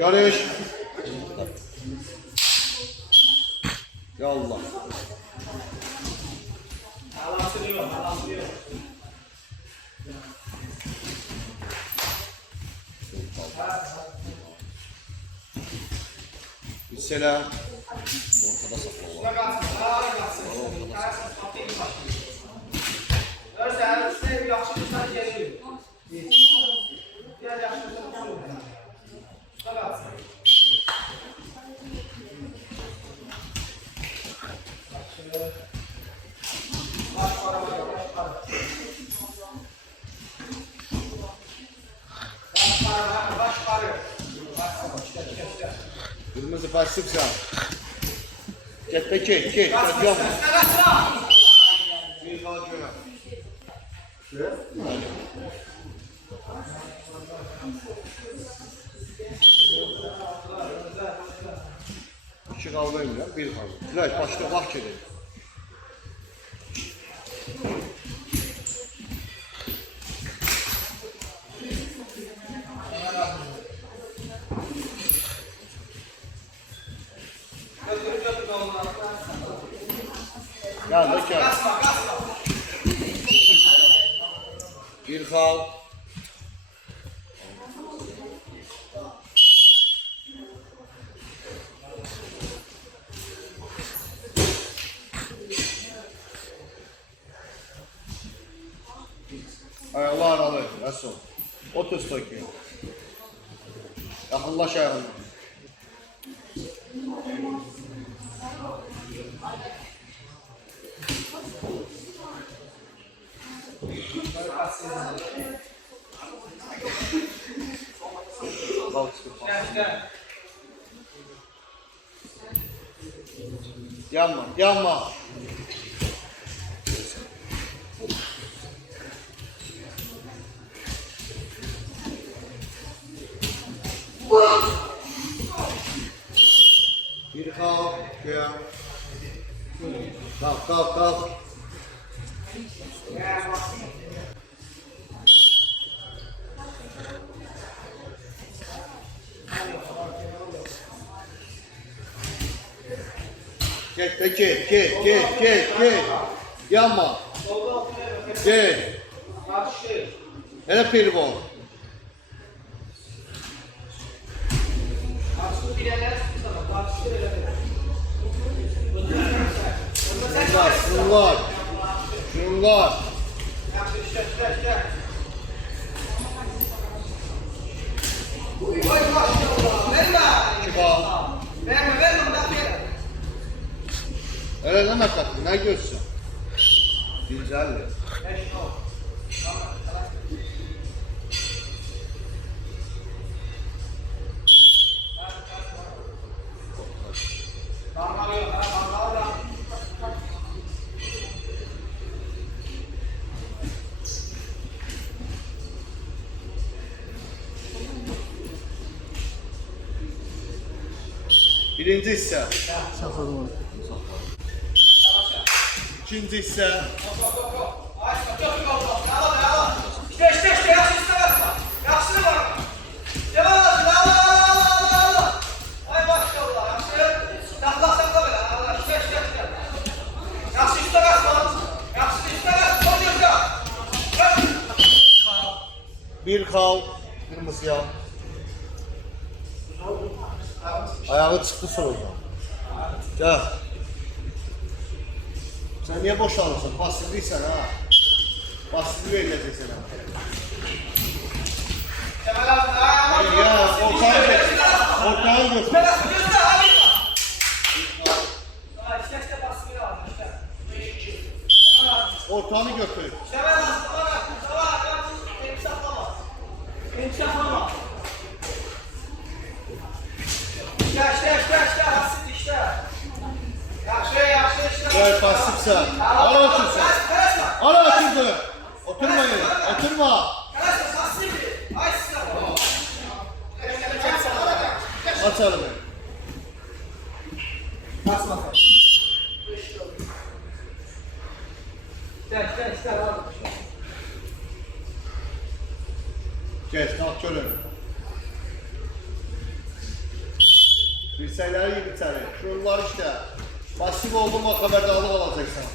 Yarış. Ya Allah. Selam. Ortada sakla. Kırmızı pasıksa. Get, yok. Bir kalk öyle. İki kavgayım ya, bir kavga. Güzel, başta bak edelim. Gel. Bir kal. Ayaklar aralı. Nasıl? 30 dakika. Yakınlaş ayağına. Yanma. Bir kalk, ya. Kalk. Get. Yanma. Get. Hele pelibol. Şunlar. Çıkal. Öyle ne kattın? Ne görsün? Güzel. Birinci hisse. İkinci hisse. Bir kal, kırmızıya. Ayağı çıktı sonra. Gel. Sen niye boşalırsın? Basıldıysan ha. Basılı verilecek sana. Ya ortağı götür. Ortağını götür. Gel pasifsen. Al otursun. Al oturdu. Oturma yere. Oturma. Aç arabayı. Bas bakalım. Gel abi. Geç kalk şöyle. Dirsəkləri yiyib içəri. Şunlar işte. Pasif olduğuma xəbərdarlıq alacaqsan.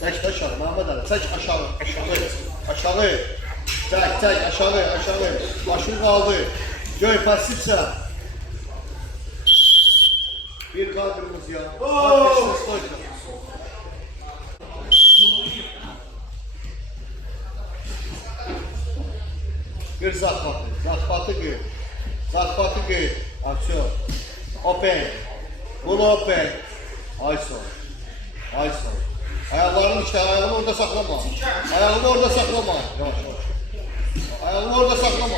Çək aşağı, Məhəmməd Ali. Çək aşağı, aşağı. Aşağı. Çək, aşağı, aşağı. Başını qaldı. Göy pasifsən. Bir kaldırımız ya. Arkadaşlar stoyka. Bir zakvatı. Zakvatı gir. Zakvatı gir. Aksiyon. Open. Bunu open. Ayson. Ayson. Ayaklarını işte, ayağını orada saklama. Ayağını orada saklama. Yavaş yavaş. Ayağını orada saklama.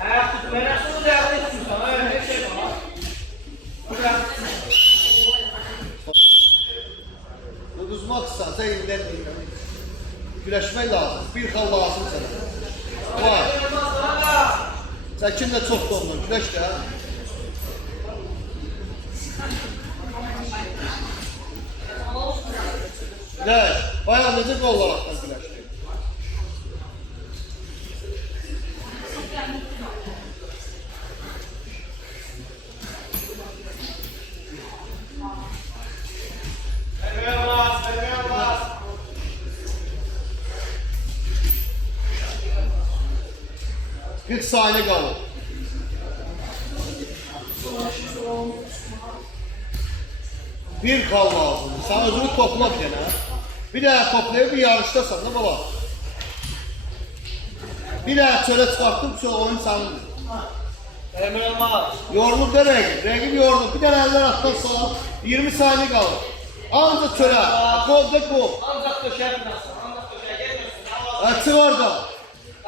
Ayak tut, ben aslında da yardım etsin sana, öyle bir şey bana. Bırak. Uduzmaqsansa elindən güləşmək lazım. Bir xal lazım sənə. Var. Çəkin də çox dondur. Güləş də. Güləş. Bayan necə qollaraqdan güləşdi? Bir saniye qalır. Bir xal lazımdır. Sən özünü topla bir dənə. Bir dənə toplayıb bir yarışdasan da bala. Bir dənə çölə çıxartdım, sonra oyun sənindir. Emir olmaz. Yorulub da rəqib. Rəqib yorulub. Bir dənə əllər atdan sağ. 20 saniye qalır. Ancaq çölə. Qol da qol. Ancaq döşəyə binasın, ancaq döşəyə gelmiyorsun. Çıx orada.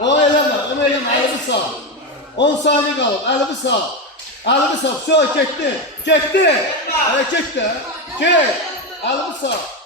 O eləmə, onu eləmə. Əlini sağ. 10 saniye qalıb. Əlini sağ. Əlini sağ. Söz getdi. Getdi. Getdi. Get. Əlini sağ.